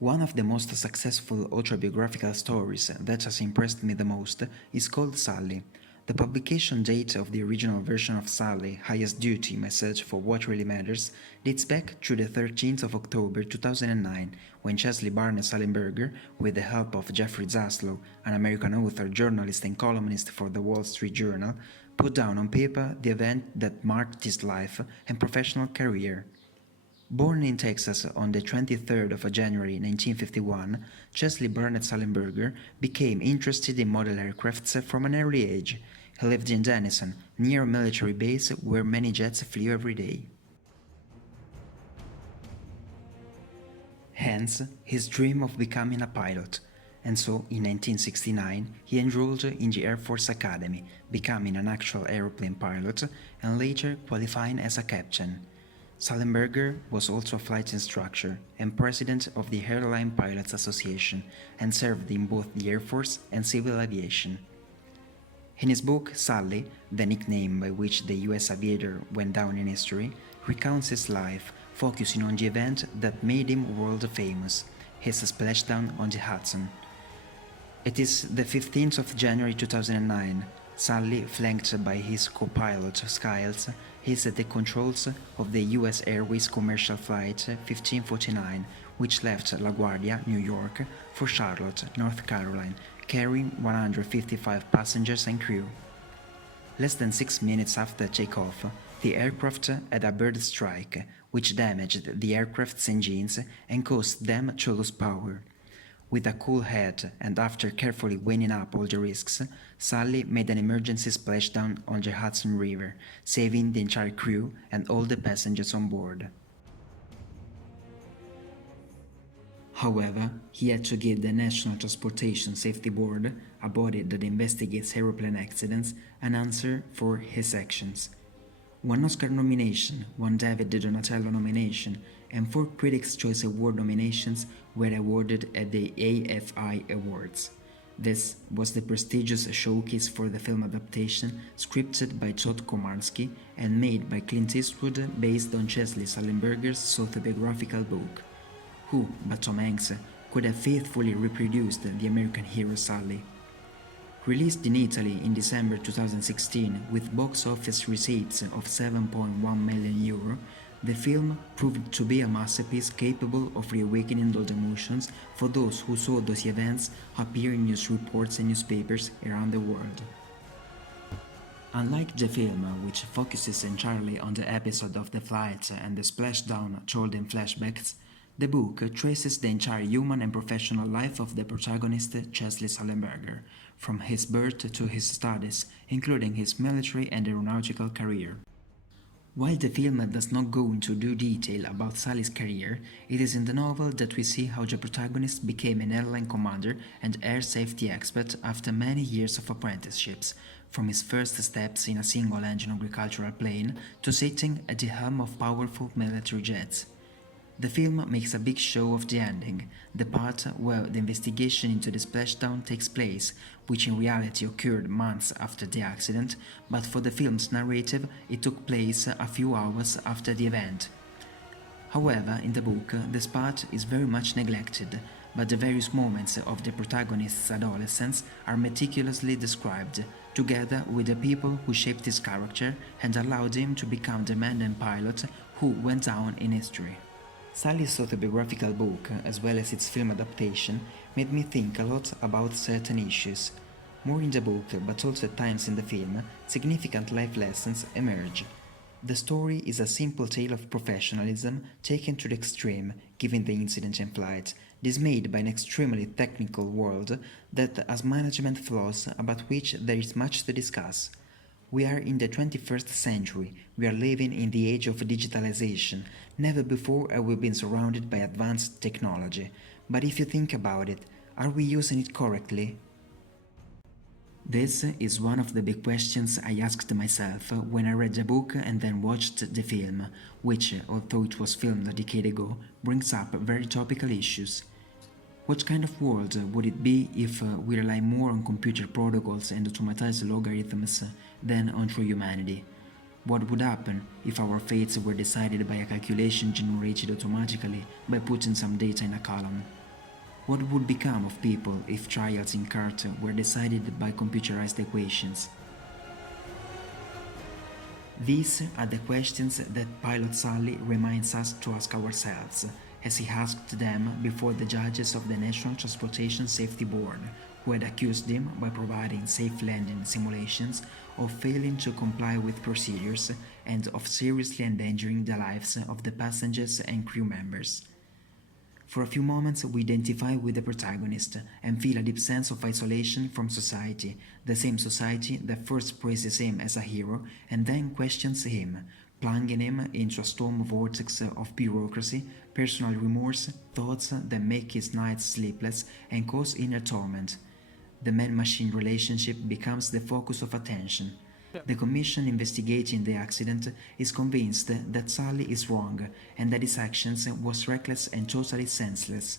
One of the most successful autobiographical stories that has impressed me the most is called Sully. The publication date of the original version of Sully, Highest Duty Message for What Really Matters, dates back to the 13th of October 2009, when Chesley Barnes Sullenberger, with the help of Jeffrey Zaslow, an American author, journalist and columnist for the Wall Street Journal, put down on paper the event that marked his life and professional career. Born in Texas on the 23rd of January 1951, Chesley Burnett Sullenberger became interested in model aircrafts from an early age. He lived in Denison, near a military base where many jets flew every day. Hence, his dream of becoming a pilot. And so, in 1969, he enrolled in the Air Force Academy, becoming an actual aeroplane pilot and later qualifying as a captain. Sullenberger was also a flight instructor and president of the Airline Pilots Association and served in both the Air Force and civil aviation. In his book, Sully, the nickname by which the US aviator went down in history, recounts his life, focusing on the event that made him world famous, his splashdown on the Hudson. It is the 15th of January 2009. Sully, flanked by his co-pilot Skiles, is at the controls of the US Airways commercial flight 1549, which left LaGuardia, New York, for Charlotte, North Carolina, carrying 155 passengers and crew. Less than 6 minutes after takeoff, the aircraft had a bird strike, which damaged the aircraft's engines and caused them to lose power. With a cool head and after carefully weighing up all the risks, Sully made an emergency splashdown on the Hudson River, saving the entire crew and all the passengers on board. However, he had to give the National Transportation Safety Board, a body that investigates aeroplane accidents, an answer for his actions. 1 Oscar nomination, 1 David Donatello nomination, and 4 Critics' Choice Award nominations were awarded at the AFI Awards. This was the prestigious showcase for the film Adaptation, scripted by Todd Komarski and made by Clint Eastwood based on Chesley Sullenberger's autobiographical book. Who, but Tom Hanks, could have faithfully reproduced the American hero Sully? Released in Italy in December 2016 with box office receipts of €7.1 million, the film proved to be a masterpiece capable of reawakening old emotions for those who saw those events appear in news reports and newspapers around the world. Unlike the film, which focuses entirely on the episode of the flight and the splashdown told in flashbacks, the book traces the entire human and professional life of the protagonist Chesley Sullenberger, from his birth to his studies, including his military and aeronautical career. While the film does not go into due detail about Sully's career, it is in the novel that we see how the protagonist became an airline commander and air safety expert after many years of apprenticeships, from his first steps in a single-engine agricultural plane to sitting at the helm of powerful military jets. The film makes a big show of the ending, the part where the investigation into the splashdown takes place, which in reality occurred months after the accident, but for the film's narrative it took place a few hours after the event. However, in the book, this part is very much neglected, but the various moments of the protagonist's adolescence are meticulously described, together with the people who shaped his character and allowed him to become the man and pilot who went down in history. Sully's autobiographical book, as well as its film adaptation, made me think a lot about certain issues. More in the book, but also at times in the film, significant life lessons emerge. The story is a simple tale of professionalism taken to the extreme, given the incident in flight, dismayed by an extremely technical world that has management flaws about which there is much to discuss. We are in the 21st century, we are living in the age of digitalization. Never before have we been surrounded by advanced technology. But if you think about it, are we using it correctly? This is one of the big questions I asked myself when I read the book and then watched the film, which, although it was filmed a decade ago, brings up very topical issues. What kind of world would it be if we rely more on computer protocols and automatized logarithms than on true humanity? What would happen if our fates were decided by a calculation generated automatically by putting some data in a column? What would become of people if trials in cart were decided by computerized equations? These are the questions that Pilot Sully reminds us to ask ourselves, as he asked them before the judges of the National Transportation Safety Board, who had accused him, by providing safe landing simulations, of failing to comply with procedures and of seriously endangering the lives of the passengers and crew members. For a few moments we identify with the protagonist and feel a deep sense of isolation from society, the same society that first praises him as a hero and then questions him, plunging him into a storm vortex of bureaucracy, personal remorse, thoughts that make his nights sleepless and cause inner torment. The man-machine relationship becomes the focus of attention. The commission investigating the accident is convinced that Sully is wrong and that his actions was reckless and totally senseless.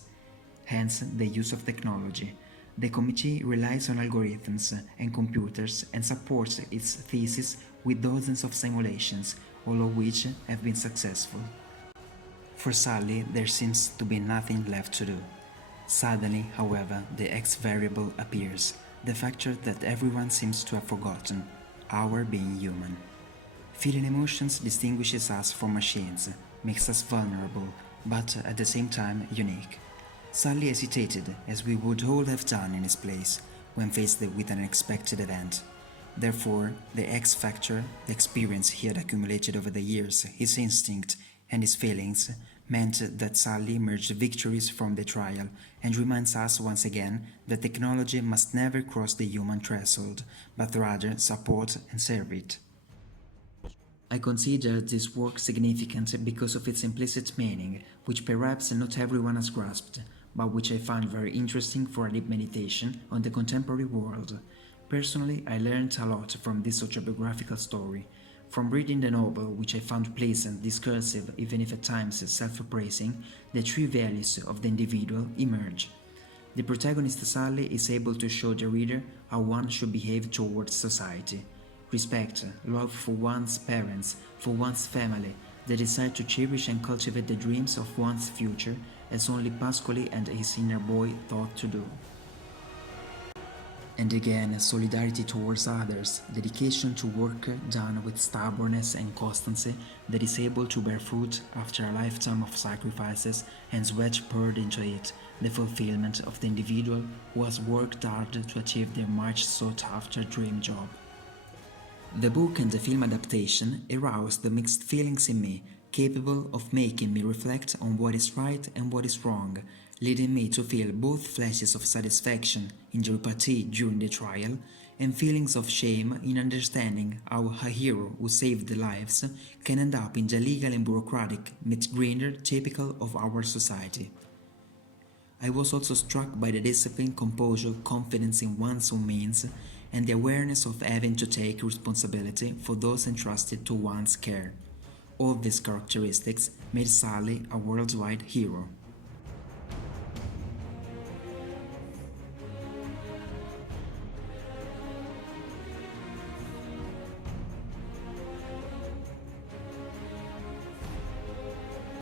Hence the use of technology. The committee relies on algorithms and computers and supports its thesis with dozens of simulations, all of which have been successful. For Sully, there seems to be nothing left to do. Suddenly, however, the X variable appears, the factor that everyone seems to have forgotten, our being human. Feeling emotions distinguishes us from machines, makes us vulnerable, but at the same time unique. Sully hesitated, as we would all have done in his place, when faced with an unexpected event. Therefore, the X factor, the experience he had accumulated over the years, his instinct, and his feelings, meant that Sully emerged victorious from the trial and reminds us once again that technology must never cross the human threshold, but rather support and serve it. I consider this work significant because of its implicit meaning, which perhaps not everyone has grasped, but which I find very interesting for a deep meditation on the contemporary world. Personally, I learned a lot from this autobiographical story. From reading the novel, which I found pleasant, discursive, even if at times self-praising, the three values of the individual emerge. The protagonist Sully is able to show the reader how one should behave towards society. Respect, love for one's parents, for one's family, the desire to cherish and cultivate the dreams of one's future, as only Pasquale and his inner boy thought to do. And again, solidarity towards others, dedication to work done with stubbornness and constancy that is able to bear fruit after a lifetime of sacrifices and sweat poured into it, the fulfillment of the individual who has worked hard to achieve their much sought after dream job. The book and the film adaptation aroused the mixed feelings in me, capable of making me reflect on what is right and what is wrong, leading me to feel both flashes of satisfaction in the repartee during the trial and feelings of shame in understanding how a hero who saved the lives can end up in the legal and bureaucratic mid-grinder typical of our society. I was also struck by the discipline, composure, confidence in one's own means, and the awareness of having to take responsibility for those entrusted to one's care. All these characteristics made Sully a worldwide hero.